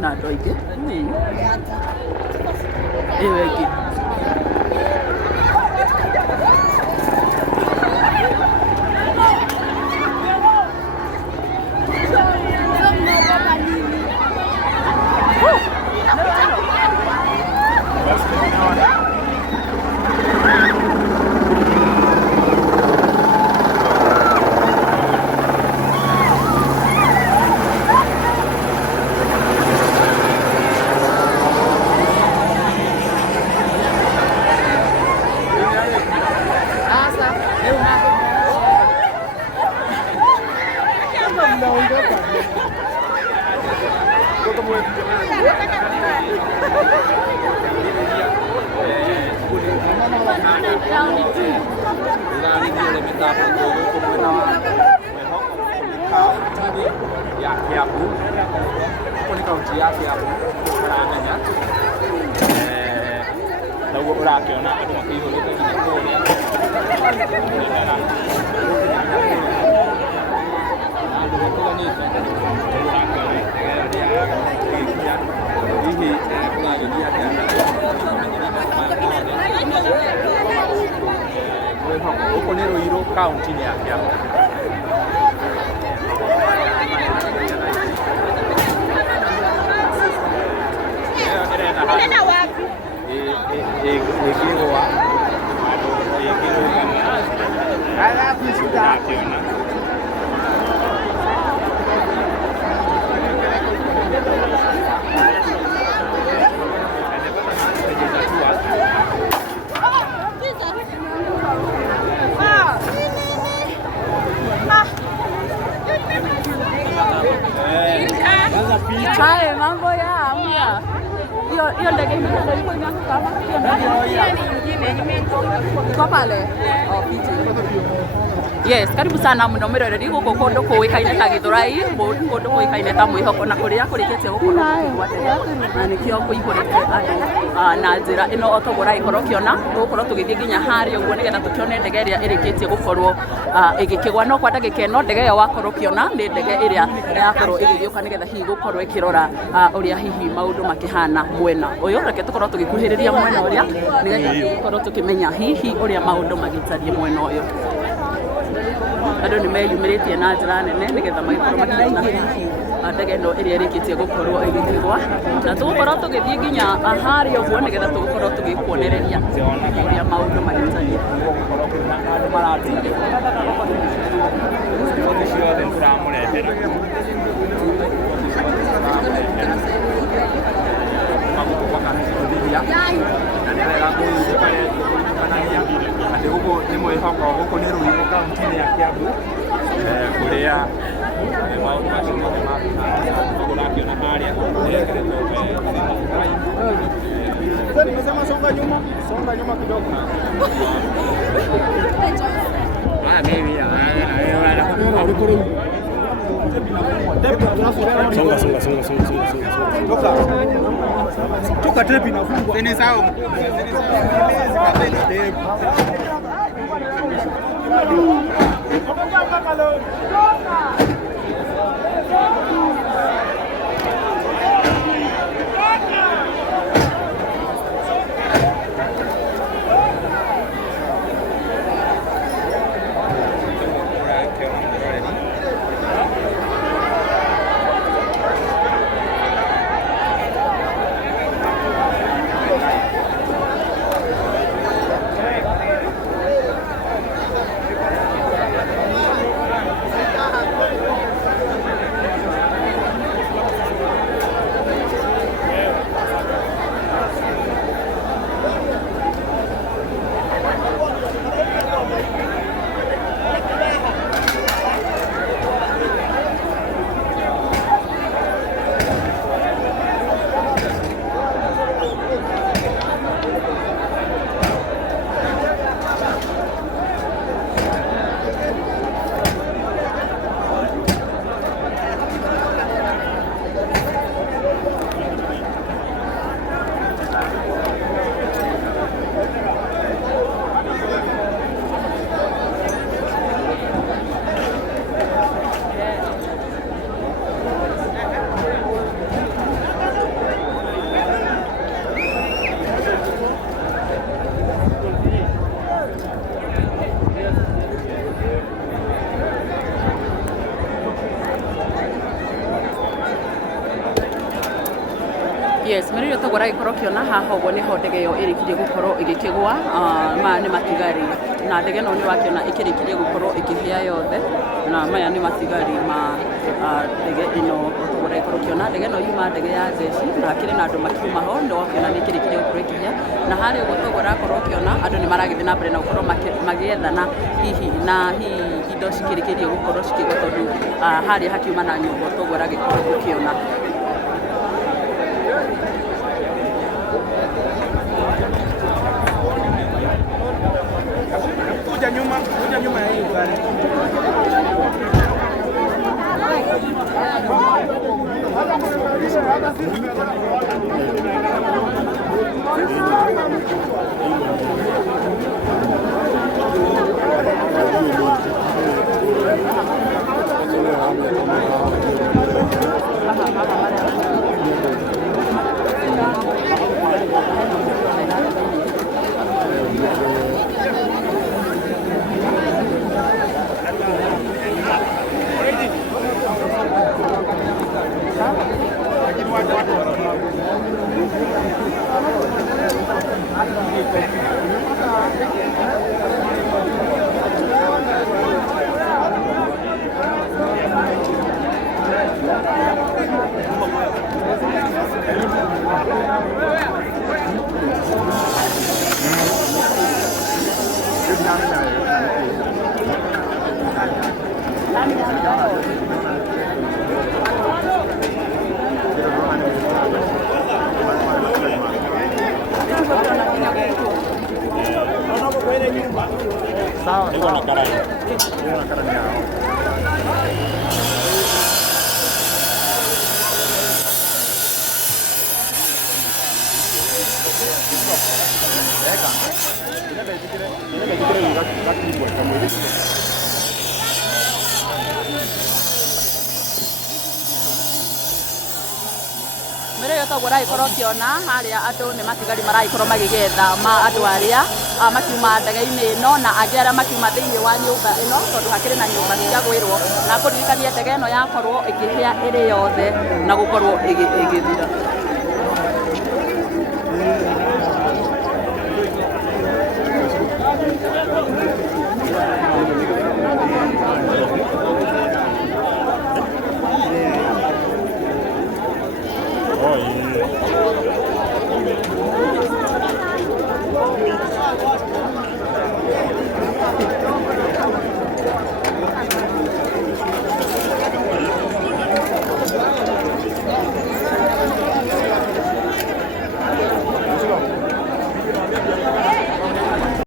Na toike ni eweki county ni yake hapo. Nenda wapi? Ekiwa. Ala kusuda. Hai, mambo ya amna. Hiyo ndege ndio ilikuwa inakuja hapa. Hiyo nyingine iko pale. Oh, piti. Yes, karibu sana muno miroreri guko kundu kuikaine ta Githurai, kundu kuikaine ta mwihoko na kuria kurikitie gukorwo na nikio kuihurite andu na njira ino otogora ikoro kiona gukorwo tugithie nginya haria uguo nigetha tukione ndege iria irikitie gukorwo igikigwa no kwa ndagika ino ndege iyo wakorwo kiona ni ndege iria yakorwo igithiuka nigetha hihi gukorwo ikirora uria hihi maundu makihana mwena uyu reke tukorwo tugikuhiriria mwena uria nigetha tukorwo tukimenya hihi uria maundu magitarie mwena uyu. Andu ni meyumiritie na njira nene nigetha magikorwo makiona hihi ndege ino iria irikitie gukorwo igikigwa na tugukorwo tugithie nginya haria uguo nigetha tugukorwo tugikuonereria uria maundu magitarie. Ati huko ni mwihoko huko ni Ruiru kaunti ya Kiambu kuria maundu macio makiona haria nimesema songa nyuma kidogo. Mimi songa. Toka tepi nafungwa. Ni sawa. ũragĩkorwo ũkĩona haha ũguo nĩho ndege ĩyo ĩrĩkirie gũkorwo ĩgĩkĩgwa. Maya nĩ matigari na ndege ĩno nĩ wakĩona ĩkĩrĩkirie gũkorwo ĩkĩhĩa yothe, na maya nĩ matigari ma ndege ĩno ũragĩkorwo ũkĩona. Ndege ĩno yuma ndege ya jeshi na hakĩrĩ na andũ makiuma ho, nĩ wakĩona nĩ ĩkĩrĩkirie gũkorwo ĩkĩhĩa, na harĩa ũguo toguo ũrakorwo ũkĩona andũ nĩ maragĩthiĩ na mbere na gũkorwo magĩethana hihi indo cikĩrĩkĩrie gũkorwo cikĩgwa, tondũ harĩa hakiuma na nyũmba toguo ũragĩkorwo ũkĩona. Kuja nyuma ya hii gari. Sawa, iko na karai. Iko na karai yao. Mbere yo toguo ũragĩkorwo ũkĩona harĩa andũ nĩ matigari maragĩkorwo magĩgetha andũ arĩa makiuma ndege-inĩ ĩno na angĩ arĩa makiuma thĩinĩ wa nyũmba ĩno, tondũ hakĩrĩ na nyũmba ciagwĩrwo, na kũririkania ndege ĩno yakorwo ĩkĩhĩa ĩrĩ yothe na gũkorwo ĩgĩthira.